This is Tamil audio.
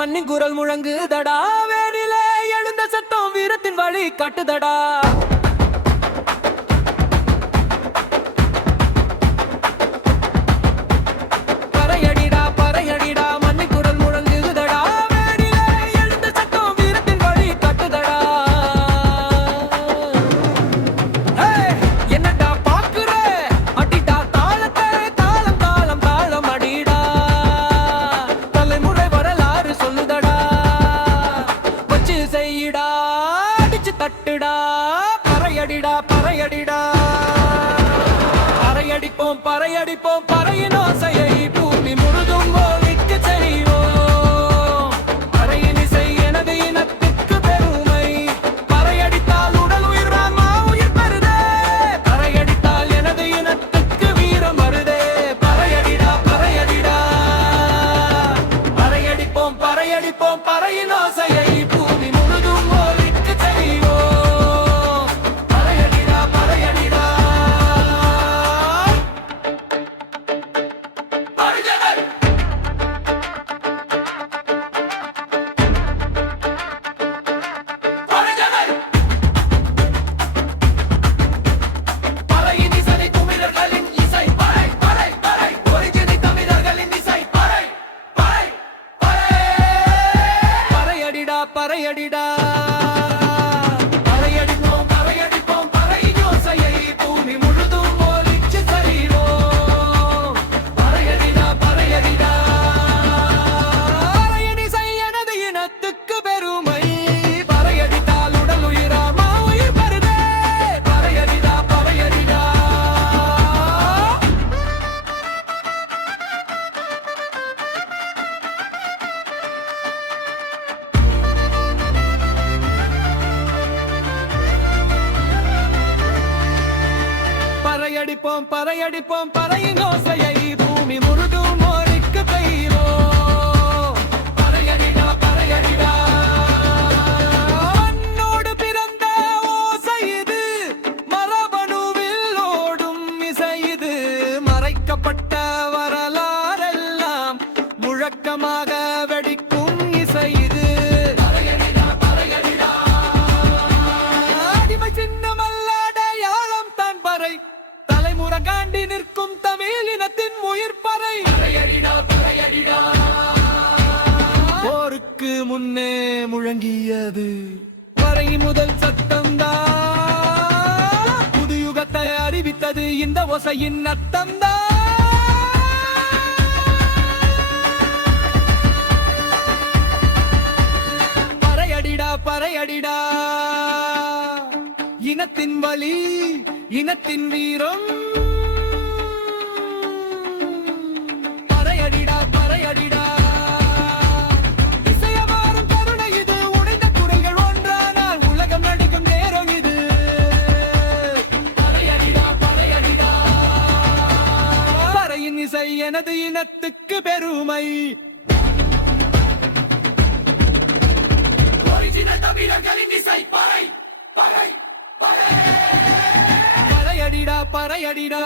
மண்ணின் குரல் முழங்குதடா, வேரிலே எழுந்த சத்தம் வீரத்தின் வழி காட்டுதடா. தட்டுடா பறையடிடா பறையடிடா, பறையடிப்போம் பறையடிப்போம் பறையின் ஓசையை பூமி முழுதும் ஒலிக்க செய்வோம். பறையின் இசை எனது இனத்துக்கு பெருமை, பறையடித்தால் உடல் உயிர் ஆன்மா உயிர் பெறுதே. பறையடித்தால் எனது இனத்துக்கு வீரம் வருதே. பறையடிடா பறையடிடா, பறையடிப்போம் பறையடிப்போம் பறையின் ஓசையை பூமி முழுதும் பறையடிடா, பறையடிப்போம் பறையடிப்போம் பறையின் ஓசையை பூமி முழுதும் ஒலிக்க செய்வோம். பறையடிடா பறையடிடா, பறையின் இசை எனது இனத்துக்கு பெருமை, பறையடித்தால் உடல் உயிர் ஆன்மா உயிர் பெறுதே. பறையடிடா பறையடிடா, பறையடிப்போம் பறையடிப்போம் பறையின் ஓசையை பூமி முழுதும் ஒலிக்க செய்வோம். பறையடிடா பறையடிடா, மண்ணோடு பிறந்த ஓசை இது, மரபணுவில் ஓடும் இசை இது. மறைக்கப்பட்ட வரலாறெல்லாம் முழக்கமாக வெடிக்கும் இசை இது. அடிமை சின்னமல்ல அடையாளம் தான் பறை, தலைமுறகாண்டி நிற்கும் தமிழ் இனத்தின் உயிர் பறை. போருக்கு முன்னே முழங்கியது பறை முதல் சத்தம்தான், புது யுகத்தை அறிவித்தது இந்த ஓசையின் அர்த்தம்தான். பறையடிடா பறையடிடா, இனத்தின் வழி இனத்தின் வீரம். பறையடிடா பறையடிடா, இசையமாறும் கருணை இது, உடைந்த குரல்கள் ஒன்றானால் உலகம் நடிக்கும் நேரம் இது. பறையடிடா பறையடிடா, பறையின் இசை எனது இனத்துக்கு பெருமை, ஒரிஜினல் தமிழர்களின் இசை பறை பறை பறை. பறையடிடா பறையடிடா.